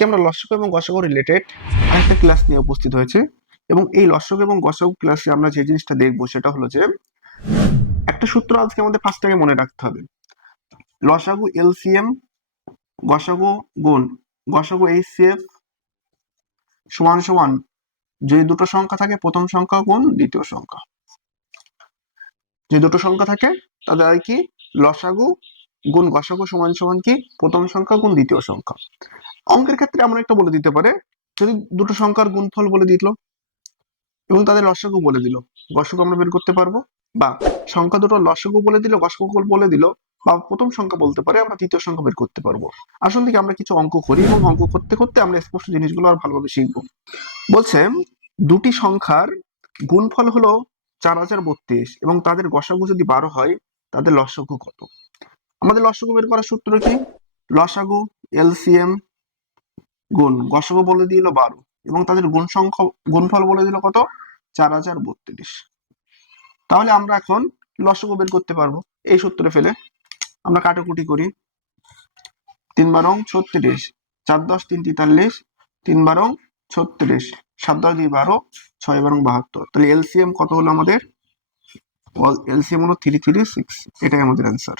আজকে আমরা লসক এবং গসক রিলেটেড আরেকটা ক্লাস নিয়ে উপস্থিত হয়েছে। এবং এই লসক এবং গসক ক্লাসে আমরা যে জিনিসটা দেখব সেটা হলো যে, একটা সূত্র আজকে আমাদের ফার্স্ট টাইমে মনে রাখতে হবে। লসাগু এলসিএম, গসাগু গুণ, গসাগু এইচসিএফ সমান সমান যদি দুটো সংখ্যা থাকে প্রথম সংখ্যা গুণ দ্বিতীয় সংখ্যা। যে দুটো সংখ্যা থাকে তাদের আর কি? লসাগু গুণ গসাগু সমান সমান কি? প্রথম সংখ্যা গুণ দ্বিতীয় সংখ্যা। অঙ্কের ক্ষেত্রে এমন একটা বলে দিতে পারে, যদি দুটো সংখ্যার গুণফল বলে দিল এবং তাদের লসাগু বলে দিল গসাগু আমরা বের করতে পারব, বা সংখ্যা দুটো লসাগু বলে দিল গসাগু বলে দিল, বা প্রথম সংখ্যা বলতে পারে, আমরা তৃতীয় সংখ্যা বের করতে পারব। আসল থেকে আমরা কিছু অঙ্ক করি এবং অঙ্ক করতে করতে আমরা স্পষ্ট জিনিসগুলো আর ভালোভাবে শিখব। বলছে, দুটি সংখ্যার গুণফল হলো চার হাজার বত্রিশ এবং তাদের গসাগু যদি বারো হয়, তাদের লসাগু কত? আমাদের লসাগু বের করার সূত্র কি? লসাগু, এলসিএম গুণ, গসাগু বলে দিল বারো এবং তাদের গুণ সংখ্যা, গুণফল বলে দিল কত? চার হাজার বত্রিশ। তাহলে আমরা এখন লসাগু বের করতে পারব। এই সূত্রে ফেলে আমরা কাটাকুটি করি। তিন বারং ছত্রিশ, চার দশ তিন তেতাল্লিশ, তিন বারং ছত্রিশ, সাত দশ দুই বারো, ছয় বারং বাহাত্তর। তাহলে এলসিএম কত হলো আমাদের? এলসিএম হলো থ্রি থ্রি সিক্স, এটাই আমাদের অ্যান্সার।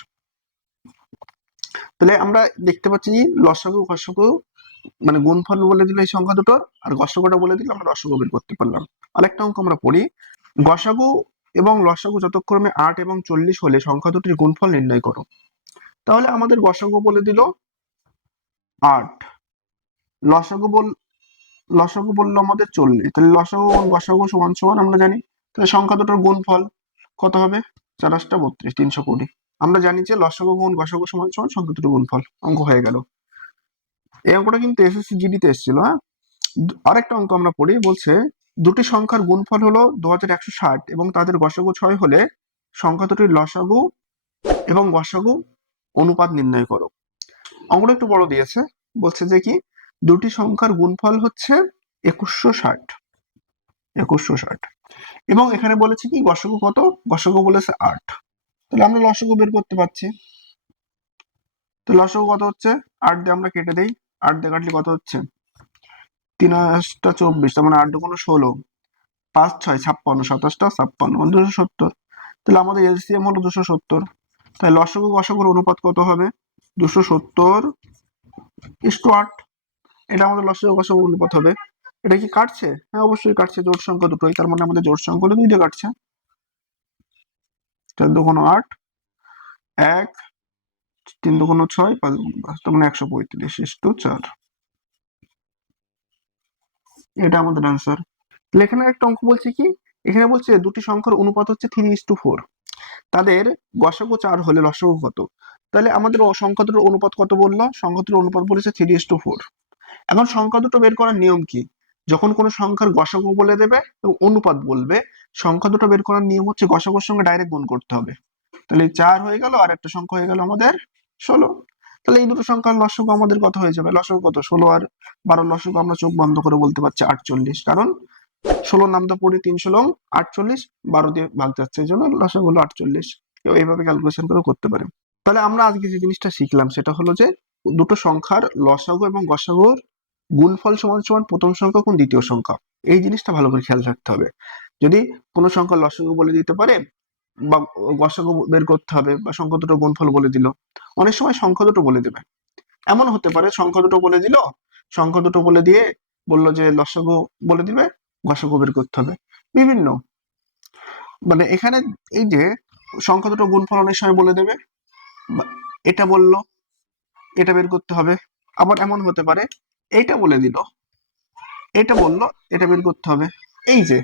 তাহলে আমরা দেখতে পাচ্ছি লসাগু, গসাগু মানে গুণফল বলে দিল এই সংখ্যা দুটোর আর গসাগুটা বলে দিলে আমরা লসাগু বের করতে পারলাম। আরেকটা অঙ্ক আমরা পড়ি, গসাগু এবং লসাগু যতক্রমে আট এবং চল্লিশ হলে সংখ্যা দুটির গুণফল নির্ণয় করো। তাহলে আমাদের গসাগু বলে দিল আট। লসাগু বল, লসাগু বলল আমাদের চল্লিশ। তাহলে লসাগু এবং গসাগু সমান সমান আমরা জানি। তাহলে সংখ্যা দুটোর গুণফল কত হবে? চারাশটা বত্রিশ, তিনশো কুড়ি। আমরা জানি যে লসাগু গুণ গসাগু সমান সমান সংখ্যা দুটোর গুণফল। অঙ্ক হয়ে গেল। এই অঙ্কটা কিন্তু এসএসসি জিডিতে এসেছিল হ্যাঁ? আরেকটা অঙ্ক আমরা পড়ি, বলছে দুটি সংখ্যার গুণফল হলো দু হাজার একশো ষাট এবং তাদের গসাগু ছয় হলে সংখ্যা দুটির লসাগু এবং গসাগু অনুপাত নির্ণয় করো। অঙ্কটা একটু বড় দিয়েছে, বলছে যে কি দুটি সংখ্যার গুণফল হচ্ছে একুশশো ষাট একুশশো ষাট এবং এখানে বলেছে কি গসাগু কত? গসাগু বলেছে আট। তাহলে আমরা লসাগু বের করতে পারছি। তো লসাগু কত হচ্ছে? আট দিয়ে আমরা কেটে দেই। আট দিয়ে কাটলে কত হচ্ছে? তিন আটটা চব্বিশ, তার মানে আট দুগুণ ষোলো। পাঁচ ছয় ছাপ্পান্ন, সাতাশটা ছাপ্পান্ন মানে দুশো সত্তর। তাহলে আমাদের এলসিএম হলো দুশো সত্তর। তাই লসাগু গসাগুর অনুপাত কত হবে? দুশো সত্তর ইস্টু আট। এটা আমাদের লসাগু গসাগু অনুপাত হবে। এটা কি কাটছে? হ্যাঁ অবশ্যই কাটছে জোট সংখ্যা দুটোই। তার মানে আমাদের জোট সংখ্যা হলো দুই দিয়ে কাটছে। চার দুগুণ আট, এক তিন দুগুণ ছয় পাঁচ দুগুণ পাঁচ তার মানে একশো পঁয়ত্রিশ ইস্টু চার। এটা আমাদের তাহলে এখানে একটা অঙ্ক বলছে কি? এখানে বলছে দুটি সংখ্যার অনুপাত হচ্ছে থ্রি ইস টু ফোর। তাদের গসাগু চার হলে লসাগু কত? তাহলে আমাদের সংখ্যা দুটোর অনুপাত কত বলল? সংখ্যা দুটোর অনুপাত বলেছে থ্রি ইস টু ফোর। এখন সংখ্যা দুটো বের করার নিয়ম কি? যখন কোনো সংখ্যার গসাগু বলে দেবে, এবং অনুপাত বলবে, সংখ্যা দুটো বের করার নিয়ম হচ্ছে গসাগুর সঙ্গে ডাইরেক্ট গুণ করতে হবে। তাহলে চার হয়ে গেল আর একটা সংখ্যা হয়ে গেল আমাদের ষোলো। তাহলে এই দুটো সংখ্যার লসাগু আমাদের কত হয়ে যাবে? লসাগু কত? ষোলো আর বারো লসাগু আমরা চোখ বন্ধ করে বলতে পারছি আটচল্লিশ। কারণ ষোলো নামটা পড়ি তিনশো লং আটচল্লিশ, বারো দিয়ে ভাগ যাচ্ছে, এই জন্য লসাগু হলো আটচল্লিশ। কেউ এইভাবে ক্যালকুলেশন করে করতে পারে। তাহলে আমরা আজকে যে জিনিসটা শিখলাম, সেটা হলো যে দুটো সংখ্যার লসাগু এবং গসাগুর গুণফল সমান সমান প্রথম সংখ্যা কোন দ্বিতীয় সংখ্যা। এই জিনিসটা ভালো করে খেয়াল রাখতে হবে। যদি কোনো সংখ্যা লসাগু বলে দিতে পারে বা বের করতে হবে বা সংখ্যা দুটো গুণফল বলে দিল। অনেক সময় সংখ্যা দুটো বলে দেবে। এমন হতে পারে সংখ্যা দুটো বলে দিল, সংখ্যা দুটো বলে দিয়ে বলল যে লসাগু বলে দিবে, গসাগু বের করতে হবে। বিভিন্ন। মানে এখানে এই যে সংখ্যা দুটো গুণফল অনেক সময় বলে দেবে এটা বলল, এটা বের করতে হবে। আবার এমন হতে পারে এইটা বলে দিল, এটা বলল, এটা বের করতে হবে। এই যে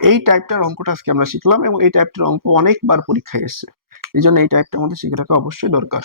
এই টাইপটার অঙ্কটা আজকে আমরা শিখলাম এবং এই টাইপটার অঙ্ক অনেকবার পরীক্ষায় এসছে। এই জন্য এই টাইপটা আমাদের শিখে রাখা অবশ্যই দরকার।